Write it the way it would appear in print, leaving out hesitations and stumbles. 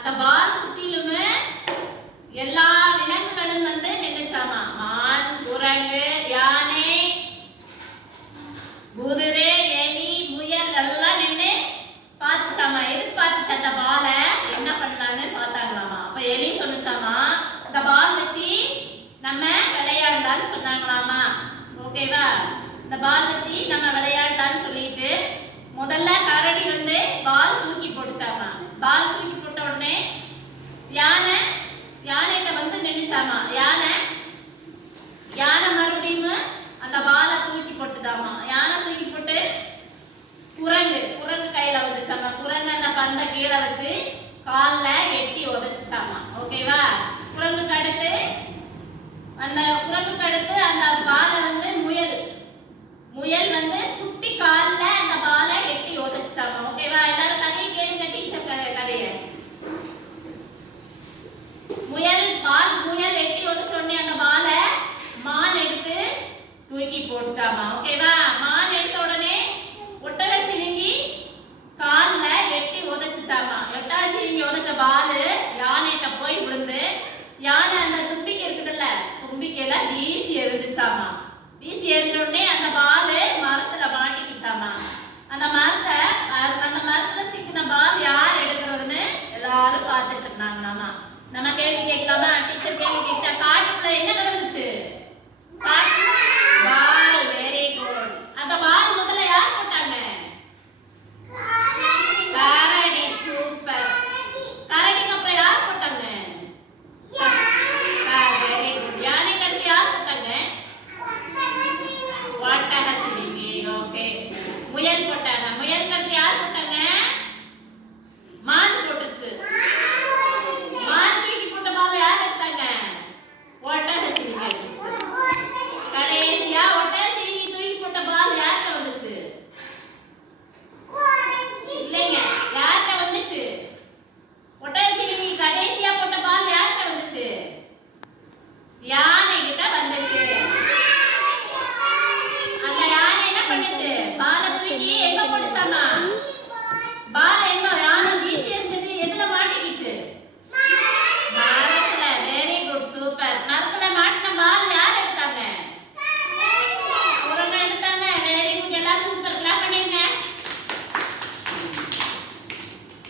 அந்த பால் சுத்திலுமே எல்லா விலங்குகளும் வந்து நின்னுச்சாமா. மான், குரங்கு, யானை, குதிரை, எலி, முயல் எல்லாம் நின்று பார்த்துச்சாமா. எதுக்கு பார்த்துச்சு? அந்த பாலை என்ன பண்ணலான்னு பார்த்தாங்களாமா. அப்ப எலி சொன்னுச்சாமா, இந்த பால் வச்சு நம்ம விளையாடலான்னு சொன்னாங்களாமா. ஓகேவா? இந்த பால் வச்சு நம்ம விளையாடலான்னு சொல்லிட்டு முதல்ல கரடி வந்து பால் தூக்கி போட்டுச்சாமா. பால் தூக்கி போட்ட உடனே யானைகிட்ட வந்து நின்னுச்சாமா. யானை மறுபடியும் அந்த பாலை தூக்கி போட்டுதாமா. யானை தூக்கி போட்டு குரங்கு கையில வந்துச்சாமா. குரங்கு அந்த பந்தை கீழே வச்சு காலில் எட்டி உதச்சிச்சாமா. ஓகேவா? குரங்குக்கு அடுத்து அந்த பாலை வந்து முயல் வந்து குட்டி காலில் அந்த பாலை எட்டி உதச்சிச்சாமா. ஓகேவா? எல்லாரும் கதையை கேளுங்க, டீச்சர் கதையை. முயல் எட்டி உதச்ச உடனே அந்த பாலை மான் எடுத்து தூக்கி போட்டுச்சாமா. ஓகேவா? மான் எடுத்த உடனே ஒட்டக சிறுங்கி காலில் எட்டி உதச்சிச்சாமா. ஒட்டக சிறுங்கி உதச்ச பாலு யானைகிட்ட போய் விழுந்து யானை அந்த தும்பிக்கை இருக்குதுல்ல, தும்பிக்கையில வீசி எரிஞ்சிச்சாமா. வீசி எரிஞ்ச உடனே அந்த பாலு மரத்துல மாட்டிக்கிச்சாமா. அந்த மரத்துல சிக்கின பால் யார் எடுக்கிறதுன்னு எல்லாரும் பார்த்துட்டு இருந்தாங்களாமா. நம்ம கேள்வி கேட்கலாமா? டீச்சர் கேள்வி கேட்டா, காட்டுக்குள்ள என்ன நடந்துச்சு? பால். Very good. அந்த பால் முதல்ல யார் போட்டாங்க? கரடி. சூப்பர். கரடிக்கு அப்புறம் யார் போட்டாங்க? Very good. யானைக்கு அடுத்து யார் போட்டாங்க? ஒட்டக சிறுங்கி. ஓகே. முயல் போட்டாங்க. முயலுக்கு அடுத்து யார் போட்டாங்க? மான் போட்டுச்சு. மான் தூக்கி போட்ட பால் யார் எடுத்தாங்க? ஒட்டக சிறுங்கி எடுத்துச்சு. கடைசியா ஒட்டக சிறுங்கி தூக்கி போட்ட பால் யார்கிட்ட வந்துச்சு? இல்லைங்க, யார்கிட்ட வந்துச்சு? ஒட்டக சிறுங்கி கடைசியா போட்ட பால் யார்கிட்ட வந்துச்சு? யார்